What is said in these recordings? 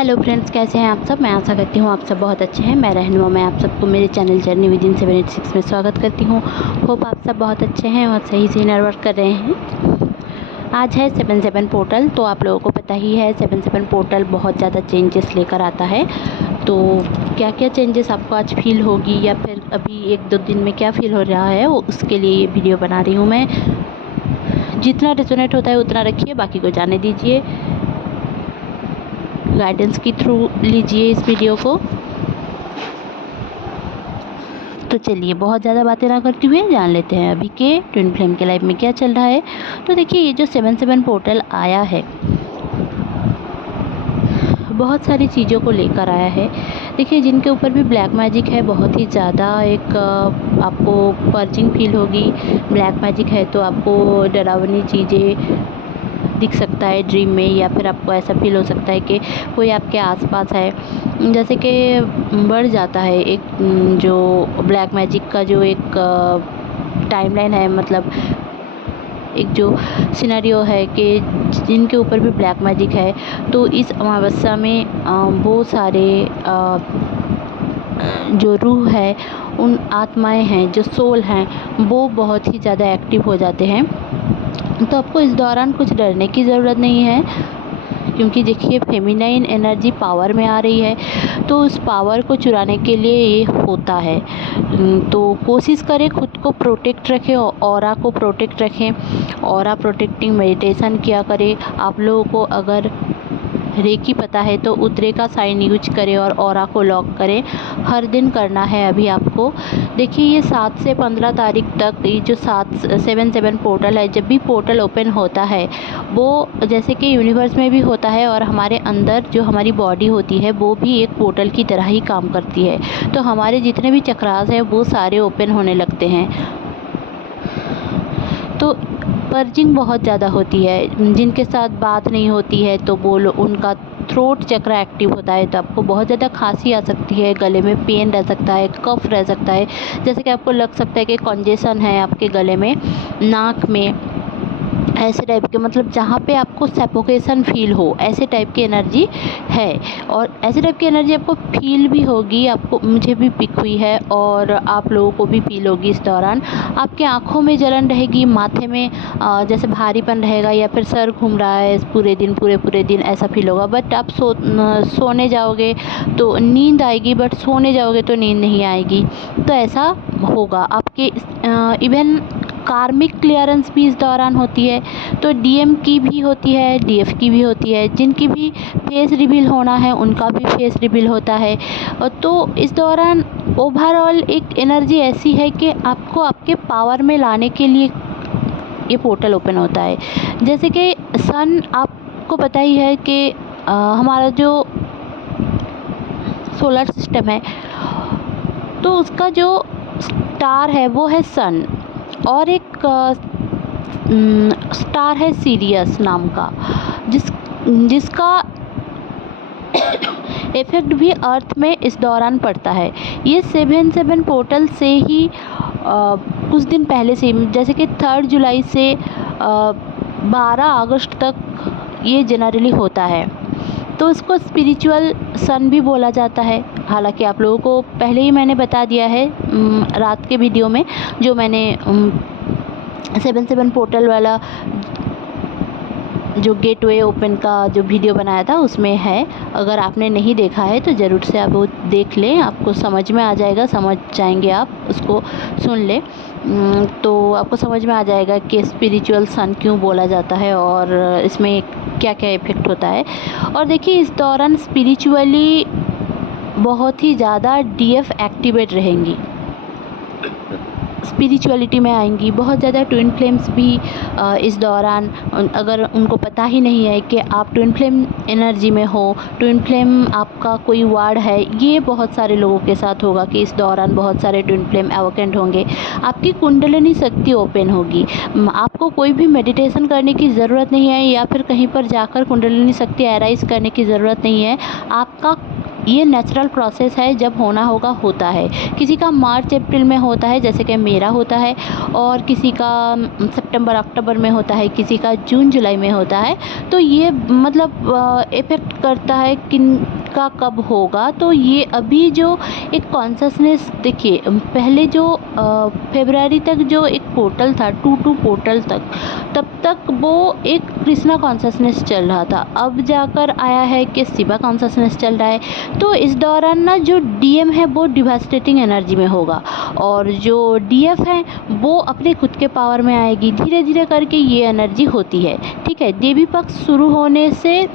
Hello friends, कैसे हैं आप सब। मैं आशा करती हूँ आप सब बहुत अच्छे हैं। मैं रहनुमा, मैं आप सबको मेरे चैनल जर्नी विद इन 786 में स्वागत करती हूँ। होप आप सब बहुत अच्छे हैं और सही से इनर वर्क कर रहे हैं। आज है 7/7 पोर्टल। तो आप लोगों को पता ही है 7/7 पोर्टल बहुत ज़्यादा चेंजेस लेकर आता है। तो क्या क्या चेंजेस आपको आज फील होगी या फिर अभी 1-2 दिन में क्या फील हो रहा है, वो उसके लिए ये वीडियो बना रही हूँ मैं। जितना रेजोनेट होता है उतना रखिए, बाकी को जाने दीजिए। गाइडेंस के थ्रू लीजिए इस वीडियो को। तो चलिए बहुत ज़्यादा बातें ना करते हुए जान लेते हैं अभी के ट्विन फ्लेम के लाइफ में क्या चल रहा है। तो देखिए, ये जो 7/7 पोर्टल आया है बहुत सारी चीज़ों को लेकर आया है। देखिए, जिनके ऊपर भी ब्लैक मैजिक है, बहुत ही ज़्यादा एक आपको पर्चिंग फील होगी। ब्लैक मैजिक है तो आपको डरावनी चीज़ें दिख सकता है ड्रीम में, या फिर आपको ऐसा फील हो सकता है कि कोई आपके आसपास है। जैसे कि बढ़ जाता है एक जो ब्लैक मैजिक का जो एक टाइमलाइन है, मतलब एक जो सिनेरियो है कि जिनके ऊपर भी ब्लैक मैजिक है, तो इस अमावस्या में वो सारे जो रूह है, उन आत्माएं हैं, जो सोल हैं, वो बहुत ही ज़्यादा एक्टिव हो जाते हैं। तो आपको इस दौरान कुछ डरने की ज़रूरत नहीं है, क्योंकि देखिए फेमिनाइन एनर्जी पावर में आ रही है, तो उस पावर को चुराने के लिए ये होता है। तो कोशिश करें खुद को प्रोटेक्ट रखें, ऑरा को प्रोटेक्ट रखें। ऑरा प्रोटेक्टिंग मेडिटेशन किया करें। आप लोगों को अगर रेकी पता है तो उतरे का साइन यूज करें और ऑरा को लॉक करें। हर दिन करना है अभी आपको। देखिए, ये 7 से 15 तारीख तक ये जो 7/7 पोर्टल है, जब भी पोर्टल ओपन होता है, वो जैसे कि यूनिवर्स में भी होता है और हमारे अंदर जो हमारी बॉडी होती है वो भी एक पोर्टल की तरह ही काम करती है। तो हमारे जितने भी चक्रास हैं वो सारे ओपन होने लगते हैं। तो पर्जिंग बहुत ज़्यादा होती है। जिनके साथ बात नहीं होती है तो वो उनका थ्रोट चक्र एक्टिव होता है, तो आपको बहुत ज़्यादा खांसी आ सकती है, गले में पेन रह सकता है, कफ रह सकता है। जैसे कि आपको लग सकता है कि कॉन्जेशन है आपके गले में, नाक में, ऐसे टाइप के, मतलब जहाँ पे आपको सफोकेशन फील हो, ऐसे टाइप की एनर्जी है। और ऐसे टाइप की एनर्जी आपको फील भी होगी। आपको, मुझे भी पिक हुई है और आप लोगों को भी फील होगी। इस दौरान आपके आँखों में जलन रहेगी, माथे में जैसे भारीपन रहेगा, या फिर सर घूम रहा है पूरे दिन ऐसा फील होगा। बट आप सोने जाओगे तो नींद आएगी, बट सोने जाओगे तो नींद नहीं आएगी। तो ऐसा होगा आपके। इवन कार्मिक क्लियरेंस भी इस दौरान होती है। तो डीएम की भी होती है, डीएफ की भी होती है। जिनकी भी फेस रिवील होना है उनका भी फेस रिवील होता है। और तो इस दौरान ओवरऑल एक एनर्जी ऐसी है कि आपको आपके पावर में लाने के लिए ये पोर्टल ओपन होता है। जैसे कि सन, आपको पता ही है कि हमारा जो सोलर सिस्टम है, तो उसका जो स्टार है वो है सन, और एक स्टार है सीरियस नाम का, जिसका इफेक्ट भी अर्थ में इस दौरान पड़ता है। ये 7/7 पोर्टल से ही कुछ दिन पहले से, जैसे कि 3 जुलाई से 12 अगस्त तक ये जनरली होता है। तो इसको स्पिरिचुअल सन भी बोला जाता है। हालांकि आप लोगों को पहले ही मैंने बता दिया है रात के वीडियो में, जो मैंने 7/7 पोर्टल वाला जो गेटवे ओपन का जो वीडियो बनाया था उसमें है। अगर आपने नहीं देखा है तो ज़रूर से आप वो देख लें, आपको समझ में आ जाएगा, समझ जाएंगे आप, उसको सुन लें। तो आपको समझ में आ जाएगा कि स्पिरिचुअल सन क्यों बोला जाता है और इसमें क्या क्या इफ़ेक्ट होता है। और देखिए, इस दौरान स्पिरिचुअली बहुत ही ज़्यादा डीएफ एक्टिवेट रहेंगी, स्पिरिचुअलिटी में आएंगी बहुत ज़्यादा। ट्विन फ्लेम्स भी इस दौरान, अगर उनको पता ही नहीं है कि आप ट्विन फ्लेम एनर्जी में हो, ट्विन फ्लेम आपका कोई वार्ड है, ये बहुत सारे लोगों के साथ होगा कि इस दौरान बहुत सारे ट्विन फ्लेम एवोकेंट होंगे। आपकी कुंडलिनी शक्ति ओपन होगी। आपको कोई भी मेडिटेशन करने की ज़रूरत नहीं है, या फिर कहीं पर जाकर कुंडलिनी शक्ति एराइज करने की ज़रूरत नहीं है। आपका ये नेचुरल प्रोसेस है, जब होना होगा होता है। किसी का मार्च अप्रैल में होता है, जैसे कि मेरा होता है, और किसी का सितंबर अक्टूबर में होता है, किसी का जून जुलाई में होता है। तो ये मतलब इफ़ेक्ट करता है किन का कब होगा। तो ये अभी जो एक कॉन्शसनेस, देखिए पहले जो फरवरी तक जो एक पोर्टल था, 2 पोर्टल तक, तब तक वो एक कृष्णा कॉन्शसनेस चल रहा था। अब जाकर आया है कि शिवा कॉन्शसनेस चल रहा है। तो इस दौरान ना जो डीएम है वो डिवास्टेटिंग एनर्जी में होगा, और जो डीएफ है वो अपने खुद के पावर में आएगी। धीरे धीरे करके ये एनर्जी होती है, ठीक है। देवी पक्ष शुरू होने से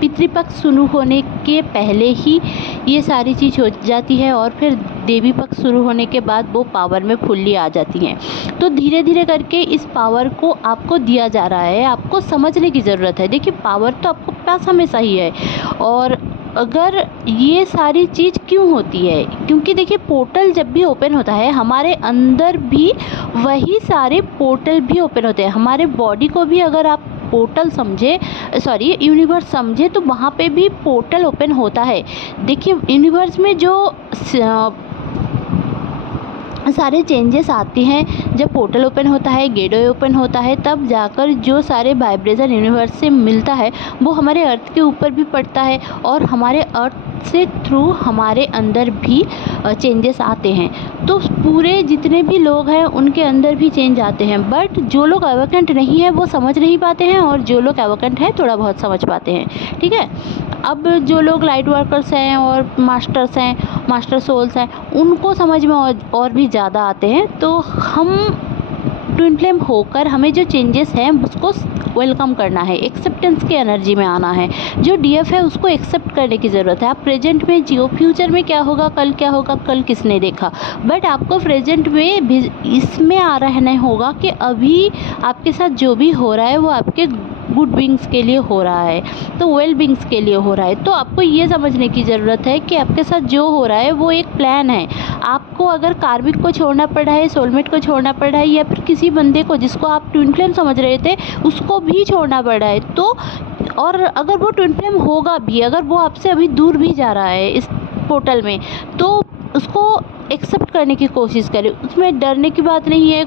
पितृपक्ष शुरू होने के पहले ही ये सारी चीज़ हो जाती है, और फिर देवी पक्ष शुरू होने के बाद वो पावर में फुल्ली आ जाती हैं। तो धीरे धीरे करके इस पावर को आपको दिया जा रहा है, आपको समझने की ज़रूरत है। देखिए पावर तो आपको पास हमेशा ही है। और अगर ये सारी चीज़ क्यों होती है, क्योंकि देखिए पोर्टल जब भी ओपन होता है, हमारे अंदर भी वही सारे पोर्टल भी ओपन होते हैं। हमारे बॉडी को भी अगर आप पोर्टल समझे, सॉरी यूनिवर्स समझे, तो वहाँ पे भी पोर्टल ओपन होता है। देखिए यूनिवर्स में जो सारे चेंजेस आते हैं, जब पोर्टल ओपन होता है, गेटवे ओपन होता है, तब जाकर जो सारे वाइब्रेशन यूनिवर्स से मिलता है वो हमारे अर्थ के ऊपर भी पड़ता है, और हमारे अर्थ से थ्रू हमारे अंदर भी चेंजेस आते हैं। तो पूरे जितने भी लोग हैं उनके अंदर भी चेंज आते हैं, बट जो लोग अवेकेंट नहीं है वो समझ नहीं पाते हैं, और जो लोग अवेकेंट हैं थोड़ा बहुत समझ पाते हैं, ठीक है। अब जो लोग लाइट वर्कर्स हैं और मास्टर्स हैं, मास्टर सोल्स हैं, उनको समझ में और भी ज़्यादा आते हैं। तो हम ट्विन फ्लेम होकर हमें जो चेंजेस हैं उसको वेलकम करना है, एक्सेप्टेंस की एनर्जी में आना है। जो डीएफ है उसको एक्सेप्ट करने की ज़रूरत है। आप प्रेजेंट में जियो, फ्यूचर में क्या होगा, कल क्या होगा, कल किसने देखा, बट आपको प्रेजेंट में भी इसमें आ रहना होगा कि अभी आपके साथ जो भी हो रहा है वो आपके गुड बींग्स के लिए हो रहा है, तो वेल बींग्स के लिए हो रहा है। तो आपको ये समझने की ज़रूरत है कि आपके साथ जो हो रहा है वो एक प्लान है। आपको अगर कार्मिक को छोड़ना पड़ रहा है, सोलमेट को छोड़ना पड़ रहा है, या फिर किसी बंदे को जिसको आप ट्विन फ्लेम समझ रहे थे उसको भी छोड़ना पड़ रहा है, तो और अगर वो ट्विन फ्लेम होगा भी, अगर वो आपसे अभी दूर भी जा रहा है इस पोर्टल में, तो उसको एक्सेप्ट करने की कोशिश करें। उसमें डरने की बात नहीं है।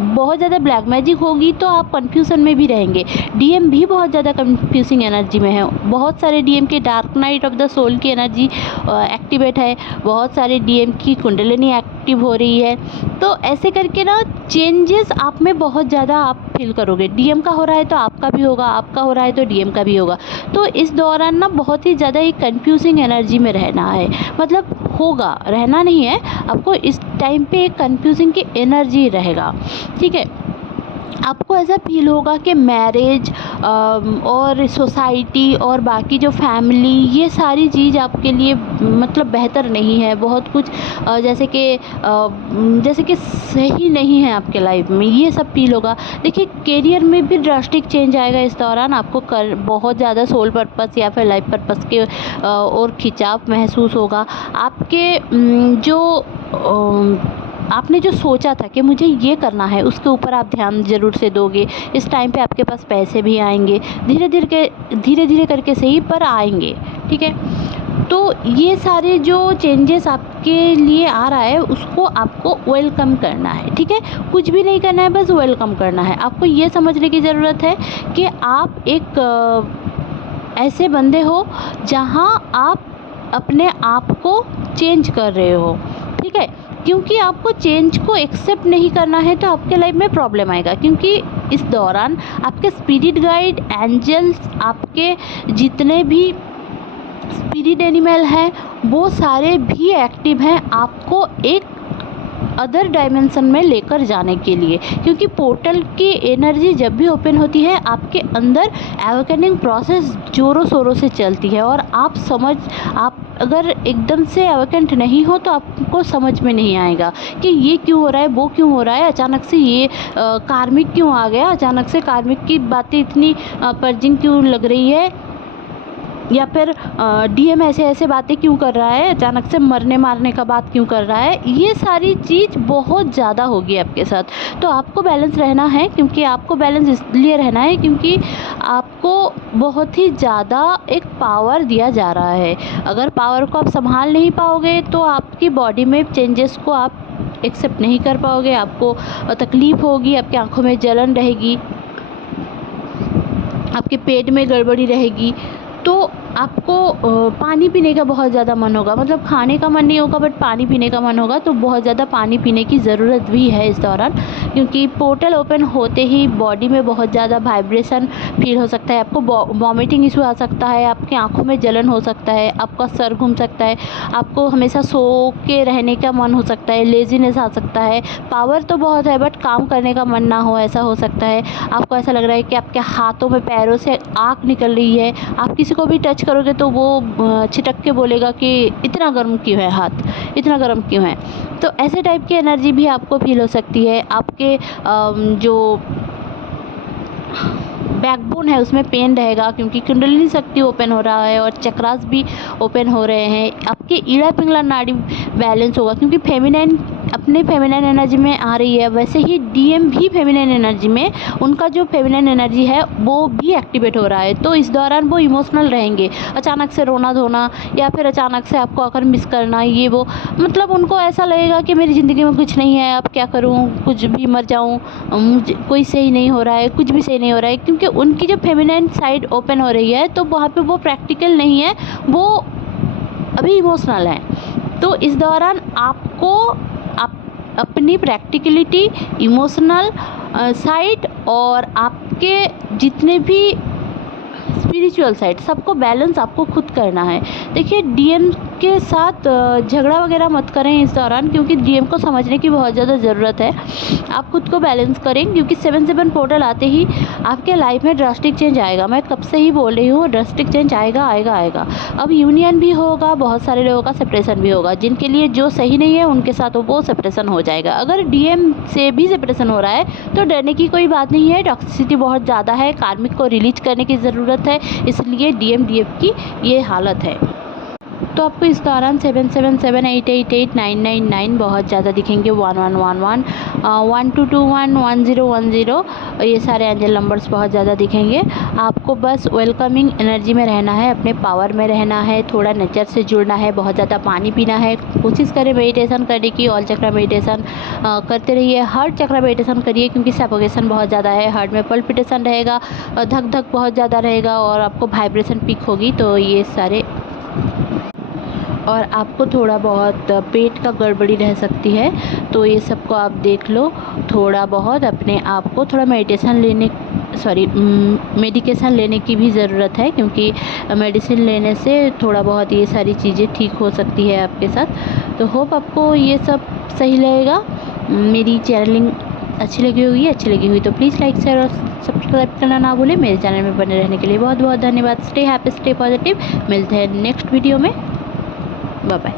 बहुत ज़्यादा ब्लैक मैजिक होगी तो आप कन्फ्यूज़न में भी रहेंगे। डीएम भी बहुत ज़्यादा कन्फ्यूजिंग एनर्जी में है। बहुत सारे डीएम के dark night of the soul की एनर्जी एक्टिवेट है, बहुत सारे डीएम की कुंडलिनी एक्टिव हो रही है। तो ऐसे करके ना चेंजेस आप में बहुत ज़्यादा आप फील करोगे। डीएम का हो रहा है तो आपका भी होगा, आपका हो रहा है तो डीएम का भी होगा। तो इस दौरान ना बहुत ही ज़्यादा एक कन्फ्यूजिंग एनर्जी में रहना है, मतलब होगा, रहना नहीं है आपको। इस टाइम पे एक कन्फ्यूजिंग की एनर्जी रहेगा, ठीक है। आपको ऐसा फील होगा कि मैरिज और सोसाइटी और बाकी जो फैमिली, ये सारी चीज़ आपके लिए मतलब बेहतर नहीं है। बहुत कुछ जैसे कि सही नहीं है आपके लाइफ में, ये सब फील होगा। देखिए करियर में भी ड्रास्टिक चेंज आएगा इस दौरान। आपको बहुत ज़्यादा सोल पर्पस या फिर लाइफ पर्पस के और खिंचाव महसूस होगा। आपके आपने जो सोचा था कि मुझे ये करना है, उसके ऊपर आप ध्यान ज़रूर से दोगे। इस टाइम पे आपके पास पैसे भी आएंगे, धीरे धीरे करके सही पर आएंगे, ठीक है। तो ये सारे जो चेंजेस आपके लिए आ रहा है उसको आपको वेलकम करना है, ठीक है। कुछ भी नहीं करना है, बस वेलकम करना है। आपको ये समझने की ज़रूरत है कि आप एक ऐसे बंदे हो जहाँ आप अपने आप को चेंज कर रहे हो, ठीक है। क्योंकि आपको चेंज को एक्सेप्ट नहीं करना है तो आपके लाइफ में प्रॉब्लम आएगा। क्योंकि इस दौरान आपके स्पिरिट गाइड, एंजल्स, आपके जितने भी स्पिरिट एनिमल हैं वो सारे भी एक्टिव हैं आपको एक अदर डायमेंशन में लेकर जाने के लिए। क्योंकि पोर्टल की एनर्जी जब भी ओपन होती है आपके अंदर एवेकनिंग प्रोसेस ज़ोरों शोरों से चलती है, और आप अगर एकदम से एवेकेंट नहीं हो तो आपको समझ में नहीं आएगा कि ये क्यों हो रहा है, वो क्यों हो रहा है, अचानक से ये कार्मिक क्यों आ गया, अचानक से कार्मिक की बातें इतनी पर्जिंग क्यों लग रही है, या फिर डीएम ऐसे बातें क्यों कर रहा है, अचानक से मरने मारने का बात क्यों कर रहा है। ये सारी चीज़ बहुत ज़्यादा होगी आपके साथ। तो आपको बैलेंस रहना है, क्योंकि आपको बैलेंस इसलिए रहना है क्योंकि आप आपको बहुत ही ज़्यादा एक पावर दिया जा रहा है। अगर पावर को आप संभाल नहीं पाओगे तो आपकी बॉडी में चेंजेस को आप एक्सेप्ट नहीं कर पाओगे, आपको तकलीफ़ होगी, आपकी आँखों में जलन रहेगी, आपके पेट में गड़बड़ी रहेगी। तो आपको पानी पीने का बहुत ज़्यादा मन होगा, मतलब खाने का मन नहीं होगा बट पानी पीने का मन होगा। तो बहुत ज़्यादा पानी पीने की ज़रूरत भी है इस दौरान, क्योंकि पोर्टल ओपन होते ही बॉडी में बहुत ज़्यादा वाइब्रेशन फील हो सकता है, आपको वॉमिटिंग इशू आ सकता है, आपकी आँखों में जलन हो सकता है, आपका सर घूम सकता है, आपको हमेशा सो के रहने का मन हो सकता है, लेज़ीनेस आ सकता है। पावर तो बहुत है बट काम करने का मन ना हो, ऐसा हो सकता है। आपको ऐसा लग रहा है कि आपके हाथों में पैरों से आग निकल रही है, आप किसी को भी टच करोगे तो वो छिटक के बोलेगा कि इतना गर्म क्यों है हाथ, इतना गर्म क्यों है। तो ऐसे टाइप की एनर्जी भी आपको फील हो सकती है। आपके जो बैकबोन है उसमें पेन रहेगा, क्योंकि कुंडलिनी शक्ति ओपन हो रहा है और चक्रास भी ओपन हो रहे हैं। आपके ईड़ा पिंगला नाड़ी बैलेंस होगा, क्योंकि फेमिनाइन अपने फेमिनाइन एनर्जी में आ रही है, वैसे ही डीएम भी फेमिनाइन एनर्जी में, उनका जो फेमिनाइन एनर्जी है वो भी एक्टिवेट हो रहा है। तो इस दौरान वो इमोशनल रहेंगे, अचानक से रोना धोना या फिर अचानक से आपको आकर मिस करना, ये वो, मतलब उनको ऐसा लगेगा कि मेरी ज़िंदगी में कुछ नहीं है, अब क्या करूँ, कुछ भी मर जाऊँ, मुझे कोई सही नहीं हो रहा है, कुछ भी सही नहीं हो रहा है। क्योंकि उनकी जो फेमिनाइन साइड ओपन हो रही है तो वहाँ पे वो प्रैक्टिकल नहीं है, वो अभी इमोशनल है। तो इस दौरान आपको अपनी प्रैक्टिकलिटी, इमोशनल साइड और आपके जितने भी स्पिरिचुअल साइड, सबको बैलेंस आपको खुद करना है। देखिए, डीएम के साथ झगड़ा वगैरह मत करें इस दौरान, क्योंकि डीएम को समझने की बहुत ज़्यादा ज़रूरत है। आप खुद को बैलेंस करें, क्योंकि 7/7 पोर्टल आते ही आपके लाइफ में ड्रास्टिक चेंज आएगा। मैं कब से ही बोल रही हूँ, ड्रास्टिक चेंज आएगा आएगा आएगा। अब यूनियन भी होगा, बहुत सारे लोगों का सेपरेशन भी होगा, जिनके लिए जो सही नहीं है उनके साथ वो सेपरेशन हो जाएगा। अगर डीएम से भी सेपरेशन हो रहा है तो डरने की कोई बात नहीं है। टॉक्सिसिटी बहुत ज़्यादा है, कार्मिक को रिलीज करने की ज़रूरत है, इसलिए डीएम डीएफ की ये हालत है। तो आपको इस दौरान 777 888 999 बहुत ज़्यादा दिखेंगे, 1111 1221 1010, ये सारे एंजल नंबर्स बहुत ज़्यादा दिखेंगे। आपको बस वेलकमिंग एनर्जी में रहना है, अपने पावर में रहना है, थोड़ा नेचर से जुड़ना है, बहुत ज़्यादा पानी पीना है, कोशिश करें मेडिटेशन करने की, ऑल चक्रा मेडिटेशन करते रहिए, हार्ट चक्रा मेडिटेशन करिए, क्योंकि सफोकेशन बहुत ज़्यादा है, हार्ट में पल्पिटेशन रहेगा, धक धक बहुत ज़्यादा रहेगा और आपको वाइब्रेशन पीक होगी। तो ये सारे, और आपको थोड़ा बहुत पेट का गड़बड़ी रह सकती है, तो ये सब को आप देख लो। थोड़ा बहुत अपने आप को थोड़ा मेडिकेशन लेने की भी ज़रूरत है, क्योंकि मेडिसिन लेने से थोड़ा बहुत ये सारी चीज़ें ठीक हो सकती है आपके साथ। तो होप आपको ये सब सही लगेगा। मेरी चैनलिंग अच्छी लगी हुई तो प्लीज़ लाइक शेयर और सब्सक्राइब करना ना भूलें। मेरे चैनल में बने रहने के लिए बहुत बहुत धन्यवाद। Stay happy, stay positive. मिलते हैं नेक्स्ट वीडियो में। Bye bye.